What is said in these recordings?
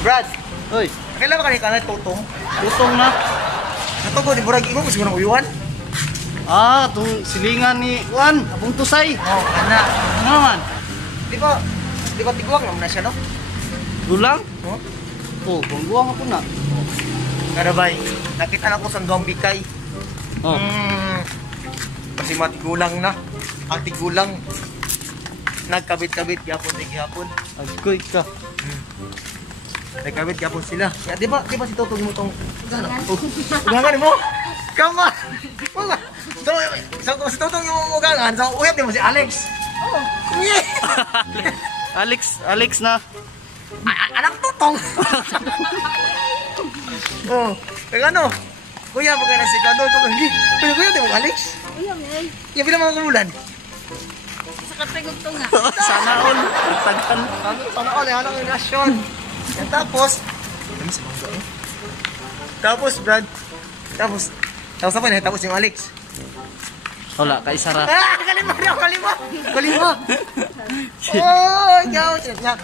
Brad, Oy, kailan ba kanina ka tutong? tutong na. Natugo di burag imo siguro uyuan. Ah, itong silingan ni Juan, abong tusay. Oh, ana. Ano naman? Di ba tiguang naman na siya, no? Gulang? Oh. Oh, bangguang ako na. Kada bay, nakita na ko sa duwang bikay. Oh, Kasi matigulang na. Ang tigulang. Nagkabit-kabit gyapon gyapon. agkoy ka. Nagkabit gyapon sila. Ya, di ba si Totong mo tong ugangan mo? Come on. So Totong yung ugangan, so uyab di mo si Alex. Oh. Yeah. Alex na. Anak Totong. Oh, kaya ano? Kuya, pagka na si Kado, Totong, pero kuya, di mo Alex? Uy, may. Yung bilang mga kumulan. Sa katigog to nga. Sana all. Tagan. Sana all, ano yung relasyon. Yan, tapos, ano si Mangga, eh? Tapos, Brad, tapos apa na, tapos yung Alex. Wala, kaisara. Ah, kalima. Oh, ikaw, nya.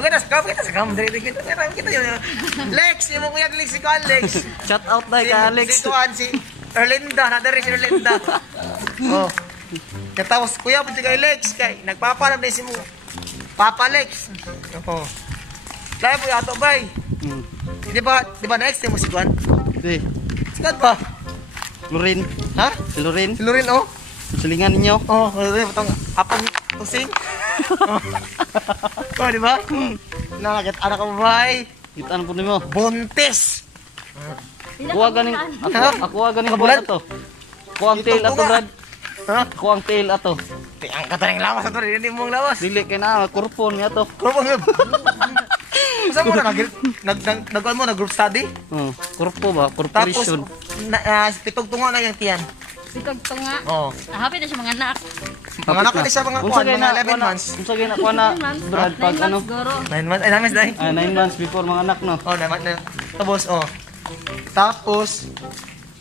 Kita sa kam, dari kita yun. Lex, yung kuya Lex, si Alex. Shout out na kay Alex. Si Erlinda, na dari si Erlinda. Oh. Tapos kuya po si kay Lex, kay nagpapalam din si mo. Papa Lex. Oh. Lahat po yato bay. Di ba next time mo si Juan? Di, Sikat ba? Lorin. Ha? Si Lorin. Si Lorin, oh. Silingan ninyo. Oh, patong apang pusing. Oh, di ba? Nakakit anak ko bay. Itaan po nimo. Buntis. Kuha ganing ako ganing Kabulan? bulan ato. Kuha ang tail ato, Brad. Ha? Kuha ang tail ato. Ang kataring lawas ato, hindi mong lawas. Dili kay na kurpon nga to. Kurpong yun. Saan mo na nag-group study? Oh, kurpo ba? Tapos, Corporation. pitog tunga na yung tiyan. Sikag to nga. Oo. Happy na siya mga anak. Mga anak na siya mga kuwan, mga 11 months. Unsa gay na kuha na Brad pag ano? Siguro. 9 months, ay namin dahil. 9 months before mga anak no. Oh, 9 months na. Tapos, oh. Tapos,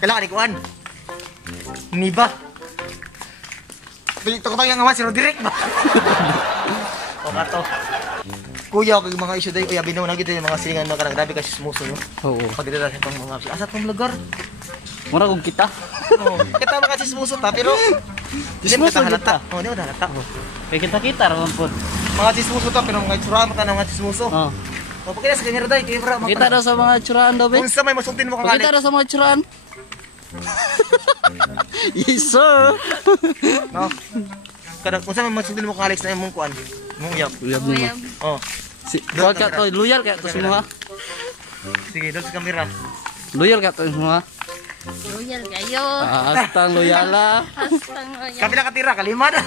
kailangan ikuan. Niba. Ito ko tayo nga sino direct ba? O nga to. Kuya, kung mga issue dahil, kuya, binaw na gito yung mga silingan na karang grabe kasi sumuso, no? Oo. Pagdala sa itong mga asa itong lugar. Mura kung kita. Oh, kita mga chismoso ta, pero Chismoso halata. kita. Oh, di mo halata. Kay kita raman po. Mga chismoso ta, pero mga itsura mata ng mga chismoso. Oh. O, pagkita sa kanyara dahil, kaya para Kita daw sa mga tsuraan daw be. kung sa may masultin mo kang Kita alik. daw sa mga tsuraan. Yes sir. No? Kung sa may masultin mo kang alik na imong kuan. Mong yap. Luyab mo. Mayam. Oh, Si wag ka to loyal ka to sa mga. sige, doon sa kamera. Loyal ka to sa mga. Loyal kayo. Astang loyala. Hastang loyal. Kami nakatira, kalima na.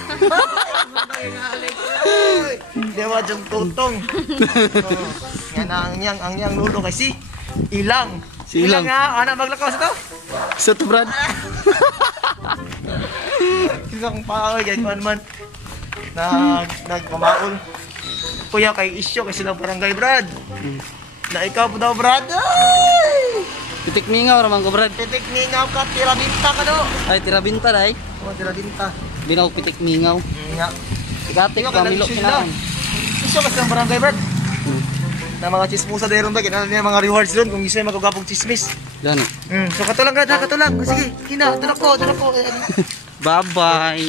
Di ba dyan tutong? Yan ang niyang lulo kasi ilang. Si Ilang. nga, anak maglakaw sa to. So to Brad. Isang paaway, ganyan man. Nagmamaol. Kuya, kay isyo, kasi silang barangay, Brad. Na ikaw po daw, Brad. Ay! Titik mingaw raman ko Brad. Titik ningaw ka, tira binta ka do. Ay tira binta dai. Oh, tira binta. Binaw pitik mingaw. Nga. Igatik pa milok kinaan. Isyo kasi ang barangay, Brad. Na mga chismosa dahil ron ba, kinala niya mga rewards doon kung isa yung magagapong chismis. Gani. So katulang, Brad, ha, katulang. Sige, kina, doon ako. Bye bye.